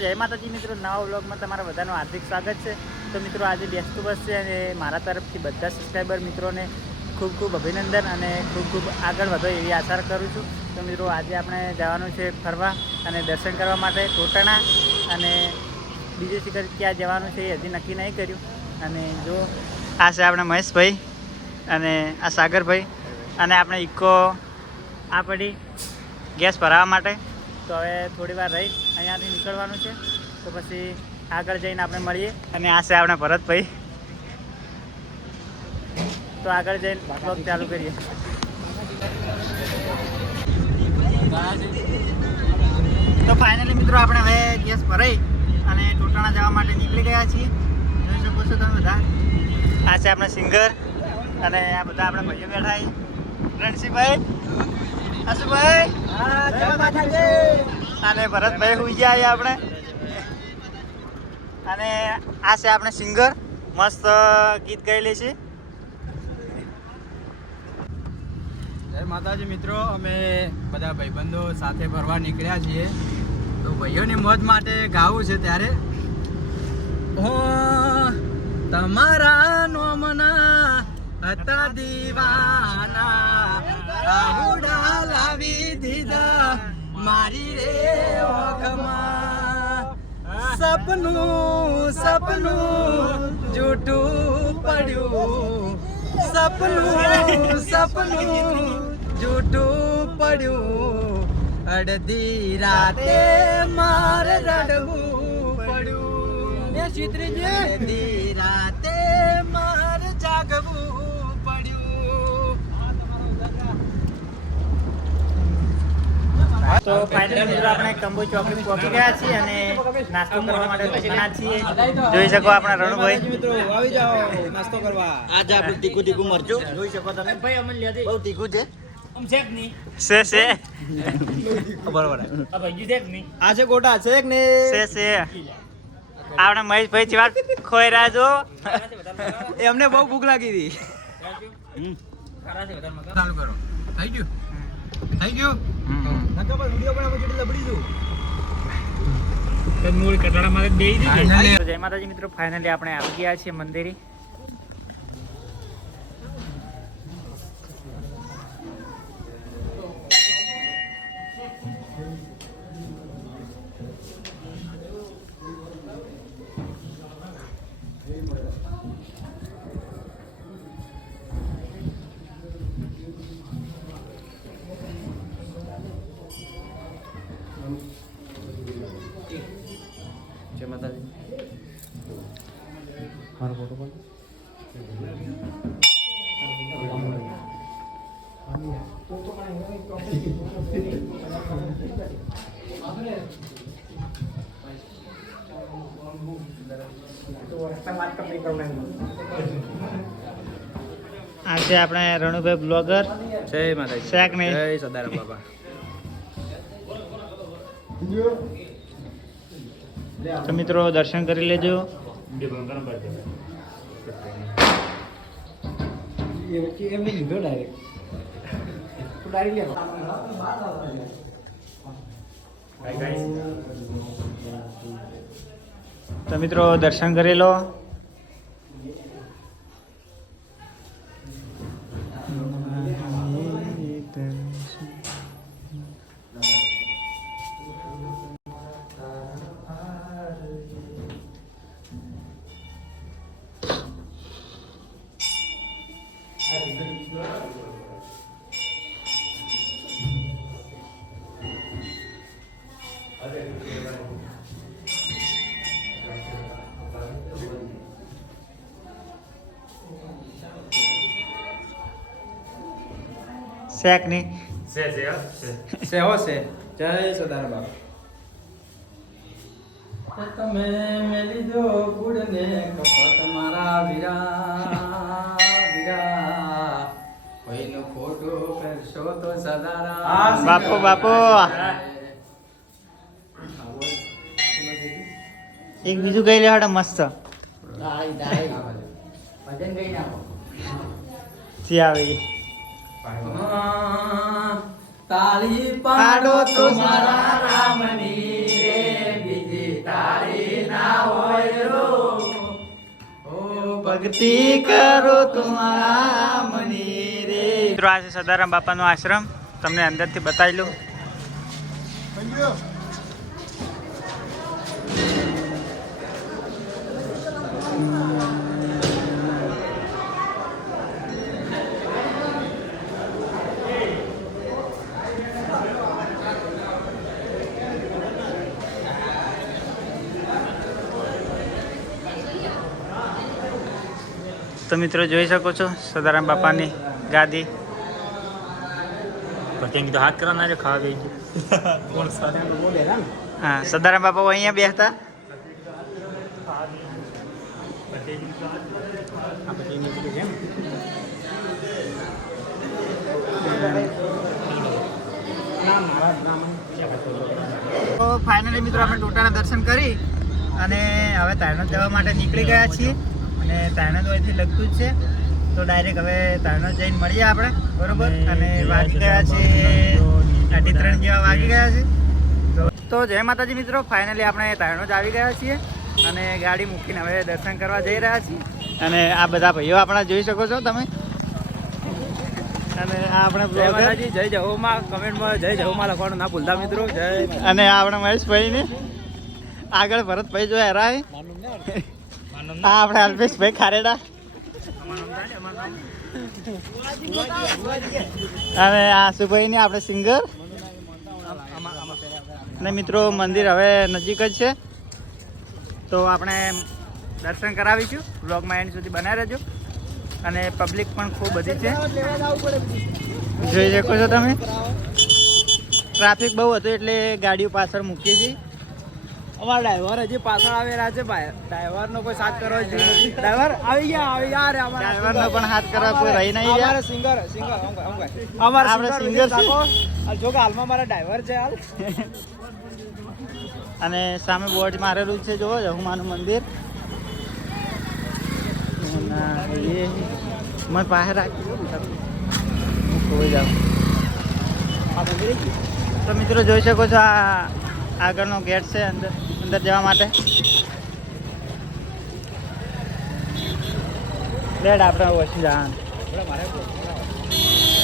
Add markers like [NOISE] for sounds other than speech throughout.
જય માતાજી મિત્રો, નવા વ્લોગમાં તમારા બધાનું હાર્દિક સ્વાગત છે. તો મિત્રો, આજે બેસતું બસ છે અને મારા તરફથી બધા સબસ્ક્રાઈબર મિત્રોને ખૂબ ખૂબ અભિનંદન અને ખૂબ ખૂબ આગળ વધો એવી આશા કરું છું. તો મિત્રો, આજે આપણે જવાનું છે ફરવા અને દર્શન કરવા માટે ટોટણા અને બીજે શિખર ક્યાં જવાનું છે એ હજી નક્કી નહીં કર્યું. અને જો, આ છે આપણે મહેશભાઈ અને આ સાગરભાઈ અને આપણે ઇકો આ પડી ગેસ ભરાવવા માટે. તો હવે થોડી વાર રહી. અહીંયાથી નીકળવાનું છે. તો પછી આગળ જઈને આપણે મળીએ. અને આ છે આપણે ભરતભાઈ. તો આગળ જઈને બ્લોગ ચાલુ કરીએ. તો ફાઇનલી મિત્રો આપણે હવે ગેસ ભરાઈ અને ટોટાણા જવા માટે નીકળી ગયા છીએ. જોઈ શકો છો તમે બધા. આ છે આપણે સિંગર અને આ બધા આપણે ભાઈઓ બેઠા છીએ રણસીભાઈ આશુભાઈ અને ભરતભાઈ હુઈ ગયા આપણે. અને આ છે આપણે સિંગર. મસ્ત ગીત ગાયેલી છે. જય માતાજી મિત્રો, અમે બધા ભાઈબંધો સાથે ફરવા નીકળ્યા છીએ. તો ભાઈઓની મોજ માટે ગાવું છે ત્યારે. ઓ તમારા નોમના હતા દીવાના. લાવી દીધા. મારી રે સપનું સપનું જૂઠું પડ્યું. સપનું સપનું જૂઠું પડ્યું. અડધી રાતે મારે રડવું પડ્યું. અડધી રાતે તો ફાઇનલી મિત્રો આપણે કંબુ ચોકડી પહોંચી ગયા છીએ અને નાસ્તો કરવા માટે રોકાણા છીએ. જોઈ શકો આપણા રણુભાઈ. મિત્રો આવી જાઓ. નાસ્તો કરવા. આજ આપણું તીખું તીખું મરચું. જોઈ શકો તમે. બહુ તીખું છે. છે છે બરોબર આ છે ગોટા છે કે ને છે છે આપણે મહેશભાઈ ચીવા ખોઈ રહ્યા છો. એમને બહુ ભૂખ લાગી હતી. ચાલુ કરો. થઈ ગયું? થઈ ગયું? નકા પણ વિડિયો બનાવવા જેટલી લબડી દઉં તો જય માતાજી મિત્રો ફાઇનલી આપણે આવી ગયા છીએ મંદિરે. આ છે આપણે રણુભાઈ બ્લોગર. જય માતાજી. શેક નહીં. જય સદારામ બાબા તો મિત્રો દર્શન કરી લેજો. તો મિત્રો દર્શન કરી લો. શેક નહીં હો છે જય સદાન બાબા તમે મેલી દો ગુડ ને કપટ મારા વીરા વીરા. કોઈનું ખોટો કરશો તો સદારા બાપો બાપો. એક બીજું ગઈ લેવાડે મસ્ત. સી આવે. ઈ. તાળી પાડો તમારા રામની રે. બીજી તાળી ના હોય રો. ઓ ભક્તિ કરો તમારા રામની રે. મિત્રો આ છે સદારામ બાપાનો આશ્રમ તમને અંદરથી બતાવી લઉં. તો મિત્રો જોઈ શકો છો સદારામ બાપાની ગાદી. પછી તો હાથ કરવાના છે ખાવા ગઈ હા સદારામ બાપા અહીંયા બેસતા તો ફાઇનલી મિત્રો આપણે ટોટાના દર્શન કરી અને હવે તારણોદ જવા માટે નીકળી ગયા છીએ. અને તારણોદ અહીંથી લગતું જ છે. તો ડાયરેક્ટ હવે તારણોદ જઈને મળીએ આપણે બરોબર? અને વાગી ગયા છે અઢી ત્રણ જેવા વાગી ગયા છે. તો- જય માતાજી મિત્રો ફાઇનલી આપણે તારણોદ આવી ગયા છીએ અને ગાડી મૂકીને હવે દર્શન કરવા જઈ રહ્યા છીએ. અને આ બધા ભાઈઓ આપણા જોઈ શકો છો તમે. અને આપણે. માતાજી જય જહોમાં. કમેન્ટમાં જય જહોમાં લખવાનું ના ભૂલતા મિત્રો. જય. અને આપણા મહેશભાઈ ને આગળ ભરતભાઈ જો હેરાય. આ આપણે અલ્પેશભાઈ ખારેડા. અને આશુભાઈ ને આપણે સિંગર. અને મિત્રો, મંદિર હવે નજીક જ છે. તો આપણે દર્શન કરાવીશું. બ્લોગમાં એન્ડ સુધી બનાવી રહેજો. અને પબ્લિક પણ ખૂબ બધી છે. જોઈ શકો છો તમે. ટ્રાફિક બહુ હતું એટલે ગાડીઓ પાછળ મૂકી છે અમારા ડ્રાઈવર હજી પાછળ આવેલા છે ભાઈ. ડ્રાઈવર નો કોઈ સાથ કરવા જેવું નથી. ડ્રાઈવર આવી ગયા આવી ગયા. રે અમારા ડ્રાઈવરનો પણ હાથ કરવા કોઈ રહી નહીં યાર અમારા સિંગર સિંગર અમારા આપણે સિંગર છે. જો કે હાલમાં મારા ડ્રાઈવર છે હાલ. [LAUGHS] અને સામે બોર્ડ મારેલું છે જોવો હનુમાનું મંદિર. એ મને પાસે રાખી હું ખોઈ જાઉં. તો મિત્રો જોઈ શકો છો આ આગળનો ગેટ છે અંદર. અંદર જવા માટે. લેડ આપણે ઓછી જવાનું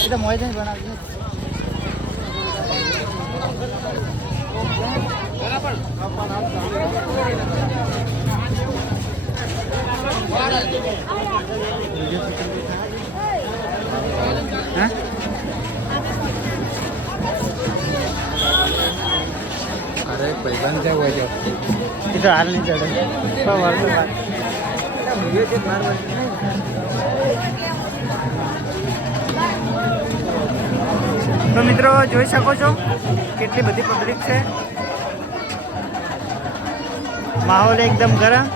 એ તો મોય જઈને બનાવજો. હા? એ તો હાલ નહીં ચડે. તો વર્ષો બાદ. તો મિત્રો, જોઈ શકો છો કેટલી બધી પબ્લિક છે. માહોલ એકદમ ગરમ.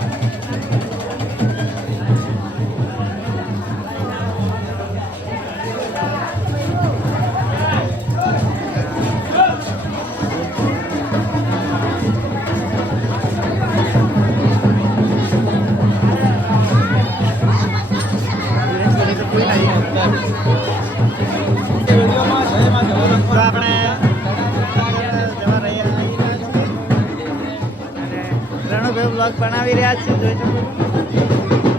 બ્લોગ બનાવી રહ્યા છીએ જોઈ શકો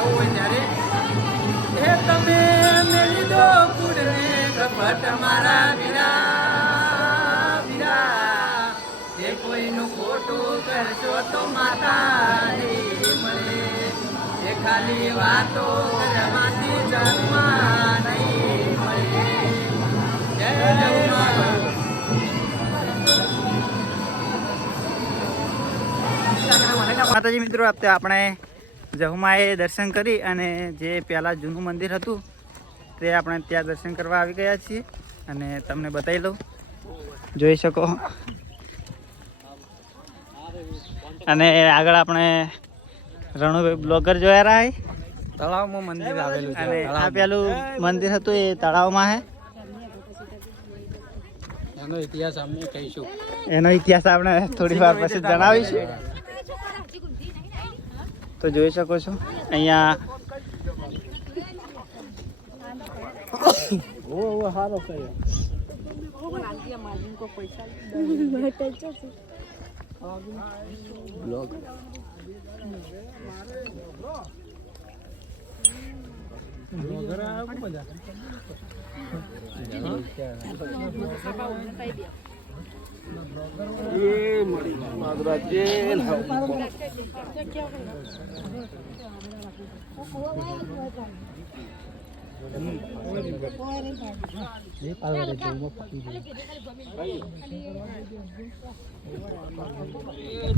ગાવું હોય ત્યારે એ તમે મેળી દો કુડને કપટ મારા વીરા વીરા. એ કોઈનું ખોટું કરશો તો માતા નહીં મળે. એ ખાલી વાતો કરવાથી જન્મા નહીં મળે માતાજી મિત્રો, આપણે જહુમાએ દર્શન કરી અને જે પહેલાં જૂનું મંદિર હતું તે આપણે ત્યાં દર્શન કરવા આવી ગયા છીએ અને તમને બતાવી લઉં. જોઈ શકો. અને આગળ આપણે રણુભાઈ બ્લોગર જોયા રહ્યા તળાવમાં મંદિર આવેલું છે અને આ. પેલું મંદિર હતું એ તળાવમાં છે એનો ઇતિહાસ કહીશું. એનો ઇતિહાસ આપણે થોડી વાર પછી જણાવીશું. તો જોઈ શકો છો. અહીંયા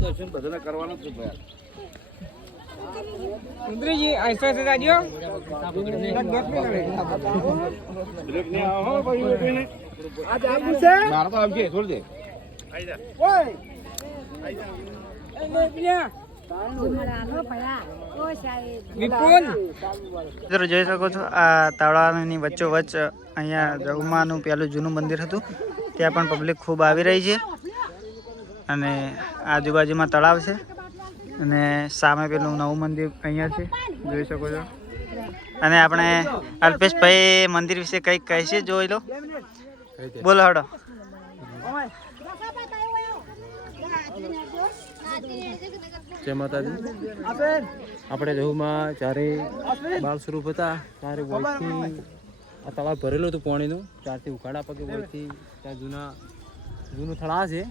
દર્શન બધાને કરવાનું છે ભાઈ બ્રેક નહીં આવો હો ભાઈ બેને. મારો તો આવજે છોડ દે. મિત્રો જોઈ શકો છો આ તળાવની વચ્ચોવચ્ચ અહીંયા જગમાનું પેલું જૂનું મંદિર હતું. ત્યાં પણ પબ્લિક ખૂબ આવી રહી છે. અને આજુબાજુમાં તળાવ છે. અને સામે પેલું નવું મંદિર અહીંયા છે. જોઈ શકો છો. અને આપણે અલ્પેશભાઈ મંદિર વિશે કંઈક કહેશે જોઈ લો. બોલો હડો. જય માતાજી. આપણે જહુમાં જ્યારે બાળ સ્વરૂપ હતા ત્યારે વયથી આ તળાવ ભરેલું હતું પાણીનું. ત્યારથી ઉખાડા પગે વયથી ત્યાં જૂના જૂનું થળા છે.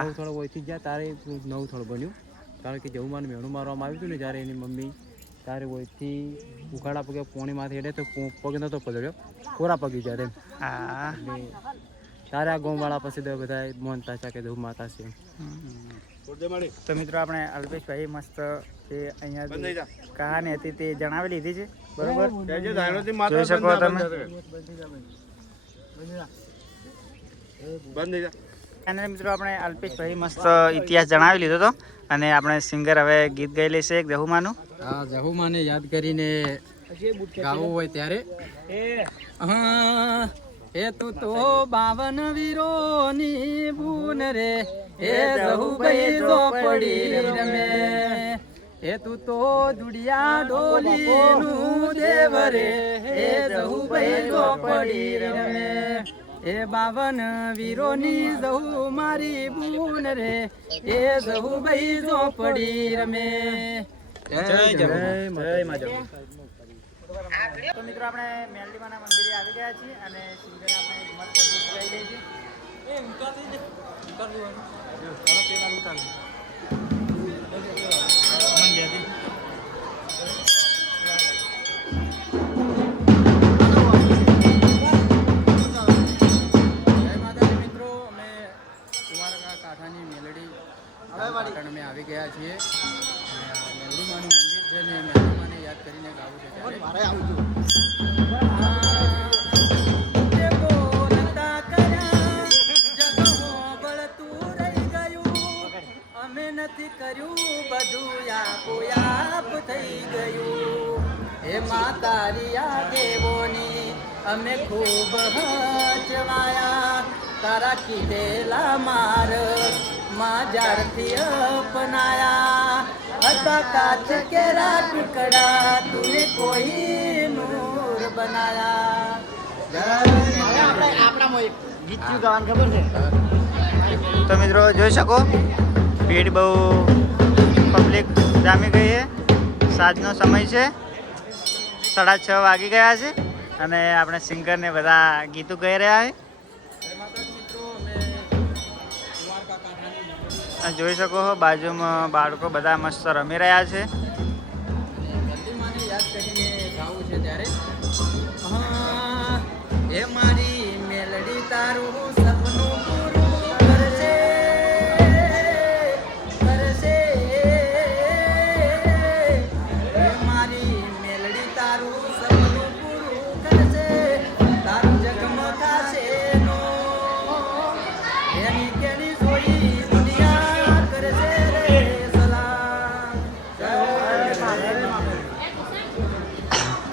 નવું થળ વયથી ગયા ત્યારે નવું થળ બન્યું. કારણ કે જહુમાને મેણું મારવામાં આવ્યું હતું ને જ્યારે એની મમ્મી ત્યારે વયથી ઉખાડા પગે પાણીમાંથી એટલે તો પગ નહોતો પધડ્યો ખોરા પગી ગયા એમ હા એટલે ત્યારે આ ગામવાળા બધા મોનતા છે કે જહુ માતા છે. તો મિત્રો આપણે અલ્પેશભાઈ મસ્ત જે અહીંયા કહાની હતી તે જણાવી લીધી છે. બરોબર? જોઈ શકો તમે. બંધ અને મિત્રો આપણે અલ્પેશભાઈ મસ્ત ઇતિહાસ જણાવી લીધો હતો. અને આપણે સિંગર હવે ગીત ગાઈ લેશે એક દહુમાનું. આ જહુમાને યાદ કરીને ગાવું હોય ત્યારે. હા, એ તું તો બાવન વીરોની બૂન રે. એ જહુભાઈ ઝોપડી રમે. એ તું તો દુડિયા ડોલીનું દેવ રે. એ જહુભાઈ ઝોપડી રમે. એ બાવન વીરોની જહુ મારી બૂન રે. એ જહુભાઈ ઝોપડી રમે. જય જય તો મિત્રો આપણે મેલડીમાના મંદિરે આવી ગયા છીએ અને સિંગર આપણે મસ્ત ગાઈ લઈએ છીએ. જય માતાજી મિત્રો અમે કુંવારકા કાંઠાની મેલડી પાટણ અમે આવી ગયા છીએ. મેલડીમાનું મંદિર છે ને યાદ કરીને ગાવું છે નથી કર્યું બધું આપોઆપ થઈ ગયું. એ માતારી દેવોની અમે ખૂબ હચવાયા. તારા કીધેલા મારમાં જ્યારથી અપનાયા. હતા કાચ કેરા ટુકડા તુને કોઈ નૂર બનાયા. તો મિત્રો જોઈ શકો ભીડ બહુ પબ્લિક જામી ગઈ છે. સાંજનો સમય છે. સાડા છ વાગી ગયા છે. અને આપણે સિંગરને બધા ગીતો ગાઈ રહ્યા છે. જોઈ શકો છો બાજુમાં બાળકો બધા મસ્ત રમી રહ્યા છે. એ મારી મેલડી તારું